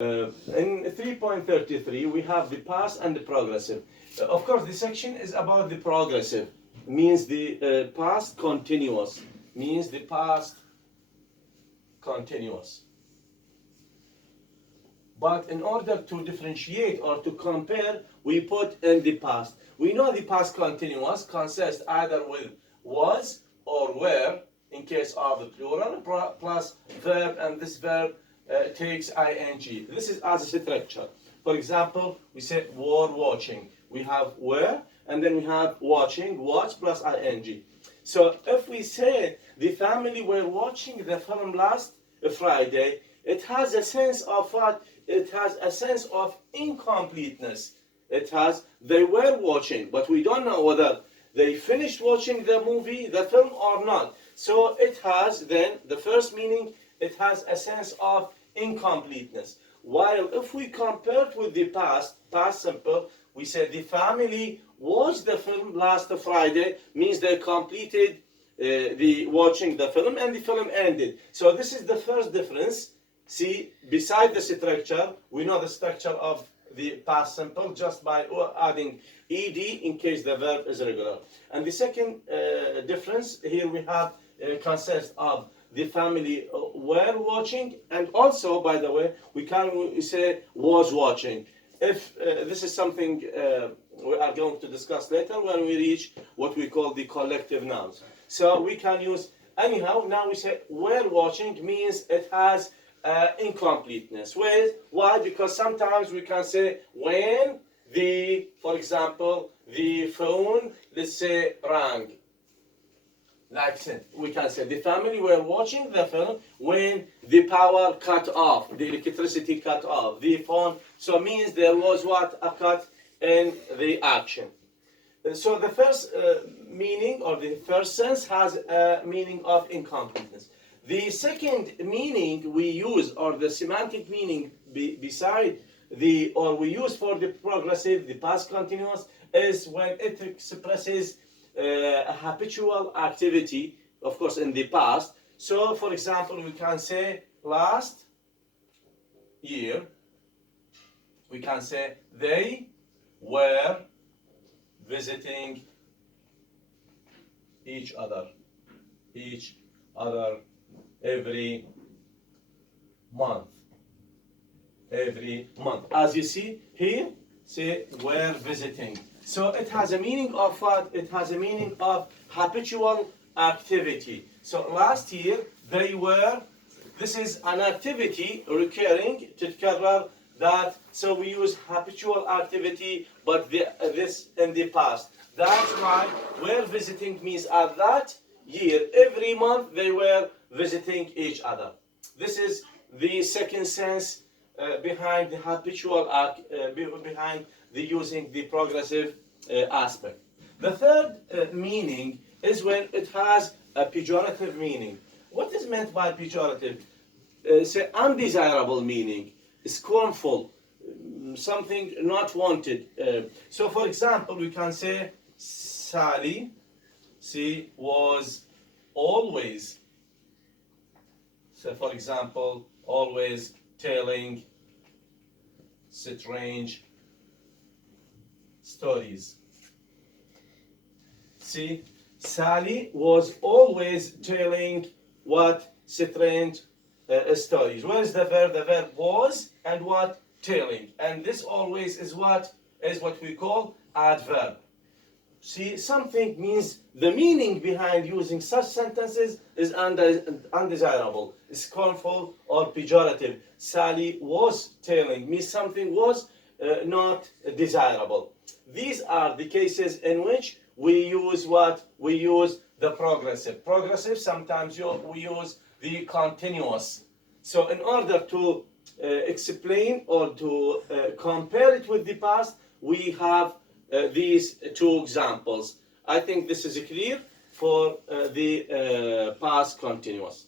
In 3.33 we have the past and the progressive. Of course, this section is about the progressive, means the past continuous, means the past continuous. But in order to differentiate or to compare, we put in the past. We know the past continuous consists either with was or were in case of the plural plus verb, and this verb takes ing. This is as a structure. For example, we say were watching. We have were, and then we have watching, watch plus ing. So if we say the family were watching the film last Friday, it has a sense of what? It has a sense of incompleteness. It has, they were watching, but we don't know whether they finished watching the movie, the film, or not. So it has then, the first meaning, it has a sense of incompleteness. While if we compare it with the past simple, we say the family watched the film last Friday, means they completed the watching the film and the film ended. So this is the first difference. See, beside the structure, we know the structure of the past simple just by adding ed in case the verb is regular. And the second difference here we have consists of the family were watching, and also, by the way, we can say was watching. If this is something we are going to discuss later when we reach what we call the collective nouns. So we can use anyhow. Now we say were watching means it has incompleteness. Why? Because sometimes we can say when the, for example, the phone, let's say, rang. Like that, we can say the family were watching the film when the power cut off, the electricity cut off, the phone. So means there was what? A cut in the action. So the first meaning or the first sense has a meaning of incompleteness. The second meaning we use, or the semantic meaning beside the, or we use for the progressive, the past continuous, is when it expresses a habitual activity, of course, in the past. So, for example, we can say last year, we can say they were visiting each other every month. As you see here, say were visiting. So it has a meaning of what? It has a meaning of habitual activity. So last year they were, this is an activity recurring, تتكرر, that, so we use habitual activity, but this in the past. That's why were visiting means at that year, every month they were visiting each other. This is the second sense behind the habitual, behind the using the progressive aspect. The third meaning is when it has a pejorative meaning. What is meant by pejorative? Say undesirable meaning, scornful, something not wanted. So for example, we can say Sally, she was always, so for example, always telling strange stories. See, Sally was always telling what? Strange stories. Where is the verb? The verb was and what? Telling. And this always is what? Is what we call adverb. See, something means the meaning behind using such sentences is undesirable, scornful, or pejorative. Sally was telling means something was not desirable. These are the cases in which we use what? We use the progressive. Progressive, sometimes we use the continuous. So in order to explain or to compare it with the past, we have these two examples. I think this is clear for the past continuous.